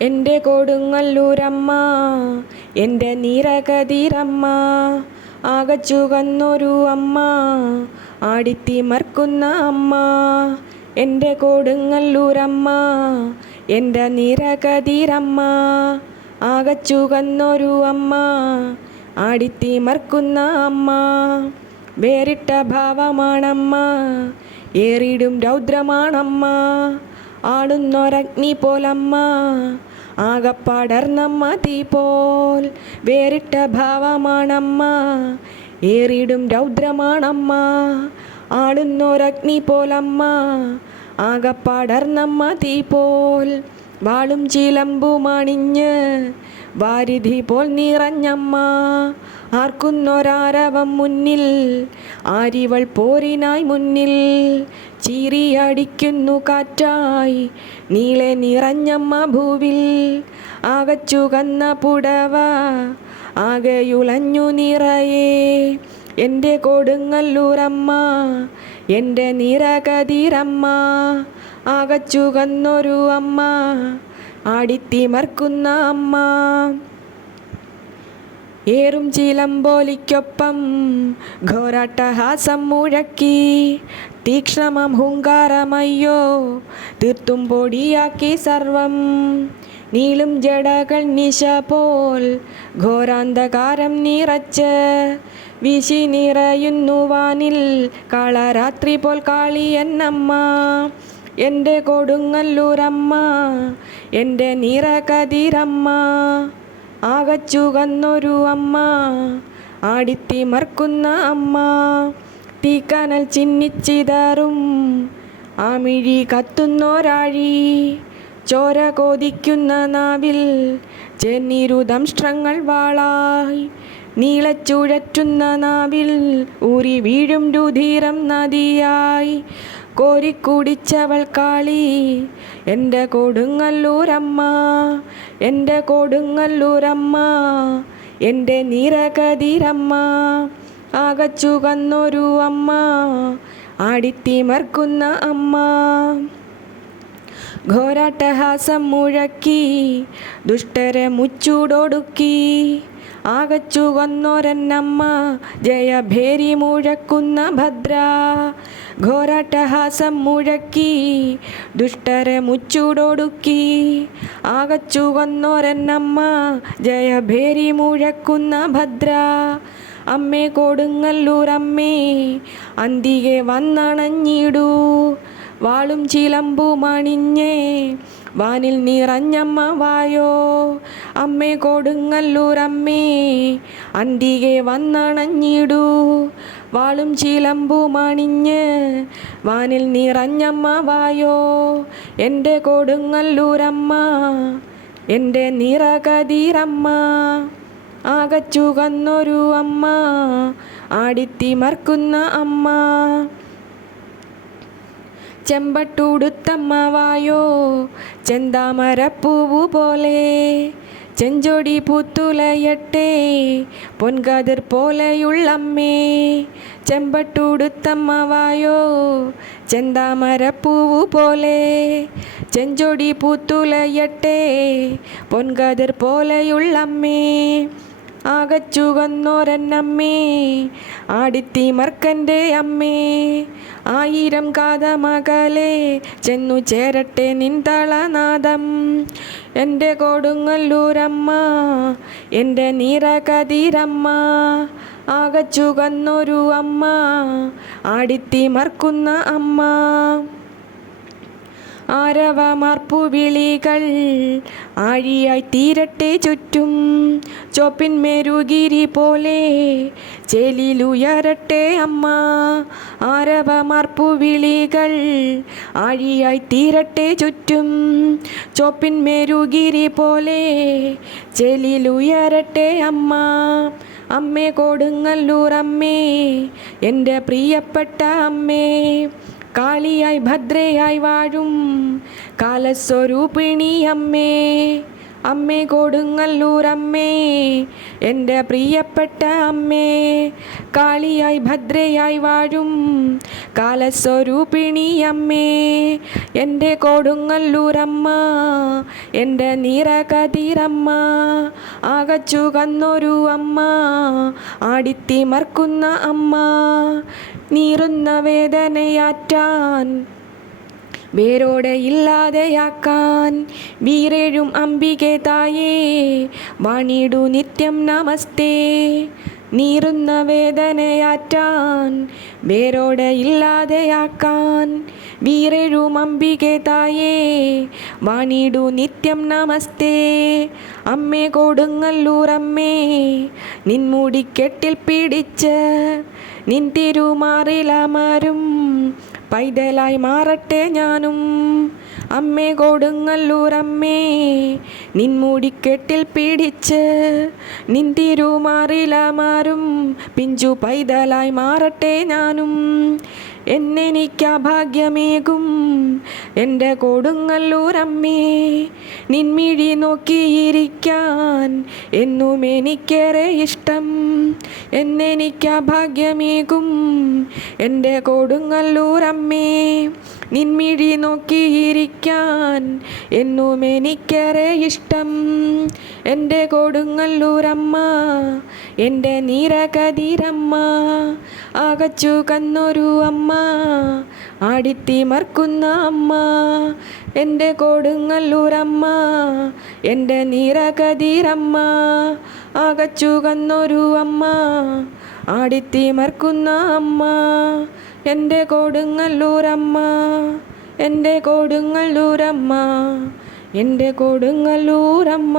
എന്റെ കൊടുങ്ങല്ലൂരമ്മ എന്റെ നീരകതിരമ്മ ആകച്ചുകന്നൊരു അമ്മ ആടിത്തിമർക്കുന്ന അമ്മ. എന്റെ കൊടുങ്ങല്ലൂരമ്മ എന്റെ നീരകതിരമ്മ ആകച്ചുകന്നൊരു അമ്മ ആടിത്തിമർക്കുന്ന അമ്മ. വേറിട്ട ഭാവമാണമ്മ ഏറിടും രൗദ്രമാണമ്മ. ആടുന്നൊരഗ്നി പോലമ്മ ആകപ്പാടർന്നമ്മ തീ പോൽ വേറിട്ട ഭാവമാണമ്മ ഏറിടും രൗദ്രമാണമ്മ. ആടുന്നൊരഗ്നി പോലമ്മ ആകപ്പാടർന്നമ്മ തീ പോൽ വാളും ചിലമ്പുമണിഞ്ഞ് വാരിധി പോൽ നിറഞ്ഞമ്മ. ആർക്കുന്നൊരാരവം മുന്നിൽ ആരിവൾ പോരിനായി മുന്നിൽ ചീറിയടിക്കുന്നു കാറ്റായി. നീളെ നിറഞ്ഞമ്മ ഭൂവിൽ ആകച്ചുകന്ന പുടവ ആകെയുളഞ്ഞു നിറയെ. എന്റെ കൊടുങ്ങല്ലൂരമ്മ എന്റെ നിറകതിരമ്മ ആകച്ചുകന്നൊരു അമ്മ ആടിത്തിമർക്കുന്ന അമ്മ. ഏറും ചിലമ്പോലിക്കൊപ്പം ഘോരാട്ടഹാസം മുഴക്കി. തീക്ഷ്ണമം ഹുങ്കാരമയ്യോ തീർത്തും പൊടിയാക്കി സർവം. നീളും ജടകൾ നിശ പോൽ ഘോരാന്ധകാരം നിറച്ച്. വിശി നിറയുന്നു വാനിൽ കാളരാത്രി പോൽ കാളി എന്നമ്മ. എന്റെ കൊടുങ്ങല്ലൂരമ്മ എന്റെ നിറകതിരമ്മ. ആകച്ചുകന്നൊരു അമ്മ ആടിത്തിമർക്കുന്ന അമ്മ തീക്കനൽ ചിന്നിച്ചിതറും ആമിഴി കത്തുന്നോരാഴി ചോര കോതിക്കുന്ന നാവിൽ ചെന്നിരുദംഷ്ട്രങ്ങൾ വാളായി നീളച്ചുഴറ്റുന്ന നാവിൽ ഊരി വീഴും രുധീരം നദിയായി കോരിക്കുടിച്ചവൾ കാളി. എന്റെ കൊടുങ്ങല്ലൂരമ്മ എന്റെ കൊടുങ്ങല്ലൂരമ്മ എന്റെ നിരകതിരമ്മ. ആകച്ചു കന്നൊരു അമ്മ ആടിത്തിമർക്കുന്ന അമ്മ. ഘോരാട്ടഹാസം മുഴക്കി ദുഷ്ടരെ മുച്ചൂടൊടുക്കി. ആകച്ചു കൊന്നോരന്നമ്മ ജയഭേരി മുഴക്കുന്ന ഭദ്ര. ഘോരാട്ടഹാസം മുഴക്കി ദുഷ്ടരെ മുച്ചൂടൊടുക്കി. ആകച്ചു കൊന്നോരന്നമ്മ ജയഭേരി മുഴക്കുന്ന ഭദ്ര. അമ്മേ കൊടുങ്ങല്ലൂരമ്മേ അന്തികെ വന്നണഞ്ഞിടൂ. വാളും ചിലമ്പുമണിഞ്ഞേ വാനിൽ നിറഞ്ഞമ്മ വായോ. അമ്മേ കൊടുങ്ങല്ലൂരമ്മേ അന്തികെ വന്നണഞ്ഞിടൂ. വാളും ചിലമ്പുമണിഞ്ഞ് വാനിൽ നിറഞ്ഞമ്മ വായോ. എന്റെ കൊടുങ്ങല്ലൂരമ്മ എന്റെ നിറകതിരമ്മ ആകച്ചുകന്നൊരു അമ്മ ആടിത്തിമർക്കുന്ന അമ്മ. ചെമ്പട്ടുടുത്തമ്മ വായോ ചെന്താമരപ്പൂവു പോലെ ചെഞ്ചൊടി പൂത്തുലയട്ടെ പൊൻകതിർ പോലെയുള്ളമ്മേ. ചെമ്പട്ടുടുത്തമ്മ വായോ ചെന്താമരപ്പൂവു പോലെ ചെഞ്ചൊടി പൂത്തുലയട്ടെ പൊൻകതിർ പോലെയുള്ളമ്മേ. ആകച്ചുകന്നോരന്നമ്മേ ആടിത്തിമർക്കന്റെ അമ്മേ. ആയിരം കാതമകലെ ചെന്നു ചേരട്ടെ നിന്തളനാദം എന്റെ കൊടുങ്ങല്ലൂരമ്മ എന്റെ നീറകതിരമ്മ ആകച്ചുകന്നൊരു അമ്മ ആടിത്തിമർക്കുന്ന അമ്മ. ആരവമാർപ്പു വിളികൾ ആഴിയായി തീരട്ടെ ചുറ്റും. ചോപ്പിൻ മെരുകിരി പോലെ ചേലിലുയരട്ടെ അമ്മ. ആരവമാർപ്പു വിളികൾ ആഴിയായി തീരട്ടെ ചുറ്റും. ചോപ്പിൻ മെരുകിരി പോലെ ചേലിലുയരട്ടെ അമ്മ. അമ്മേ കൊടുങ്ങല്ലൂർ അമ്മേ എന്റെ പ്രിയപ്പെട്ട അമ്മേ. കാളിയായി ഭദ്രയായി വാഴും കാലസ്വരൂപിണി അമ്മേ. അമ്മേ കൊടുങ്ങല്ലൂർ അമ്മേ എന്റെ പ്രിയപ്പെട്ട അമ്മേ കാളിയായി ഭദ്രയായി വാഴും കാലസ്വരൂപിണി അമ്മേ എന്റെ കൊടുങ്ങല്ലൂർ കൊടുങ്ങല്ലൂരമ്മ എന്റെ നീറകതിരമ്മ ആകച്ചു കന്നൊരു അമ്മ ആടിത്തിമർക്കുന്ന അമ്മ നീറുന്ന വേദനയാറ്റാൻ വേരോടെ ഇല്ലാതെയാക്കാൻ വീരേഴും അംബികെ തായേ വാണിടു നിത്യം നമസ്തേ. നീറുന്ന വേദനയാറ്റാൻ വേരോടെ ഇല്ലാതെയാക്കാൻ വീരഴും അംബികെ തായേ വാണിടു നിത്യം നമസ്തേ. അമ്മേ കൊടുങ്ങല്ലൂറമ്മേ നിൻമുടിക്കെട്ടിൽ പിടിച്ച് നിൻ തിരുമാറിലമരും പൈതലായി മാറട്ടെ ഞാനും. അമ്മേ കൊടുങ്ങല്ലൂരമ്മേ നിൻമൂടിക്കെട്ടിൽ പിടിച്ച് നിൻ തിരുമാറിലമാരും പിഞ്ചു പൈതലായി മാറട്ടെ ഞാനും. എന്നെനിക്കാ ഭാഗ്യമേകും എന്റെ കൊടുങ്ങല്ലൂരമ്മേ നിൻമിഴി നോക്കിയിരിക്കാൻ എന്നും എനിക്കേറെ ഇഷ്ടം. എന്നെനിക്കാ ഭാഗ്യമേകും എന്റെ കൊടുങ്ങല്ലൂരമ്മേ നിൻമിഴി നോക്കിയിരിക്കാൻ എന്നും എനിക്കേറെ ഇഷ്ടം. എന്റെ കൊടുങ്ങല്ലൂരമ്മ എന്റെ നീരകതിരമ്മ അകച്ചു കന്നൊരു അമ്മ ആടിത്തിമർക്കുന്ന അമ്മ എന്റെ കൊടുങ്ങല്ലൂരമ്മ എന്റെ നീരകതിരമ്മ അകച്ചു കന്നൊരു അമ്മ ആടിത്തിമർക്കുന്ന അമ്മ. എന്റെ കൊടുങ്ങല്ലൂരമ്മ എന്റെ കൊടുങ്ങല്ലൂരമ്മ എന്റെ കൊടുങ്ങല്ലൂരമ്മ.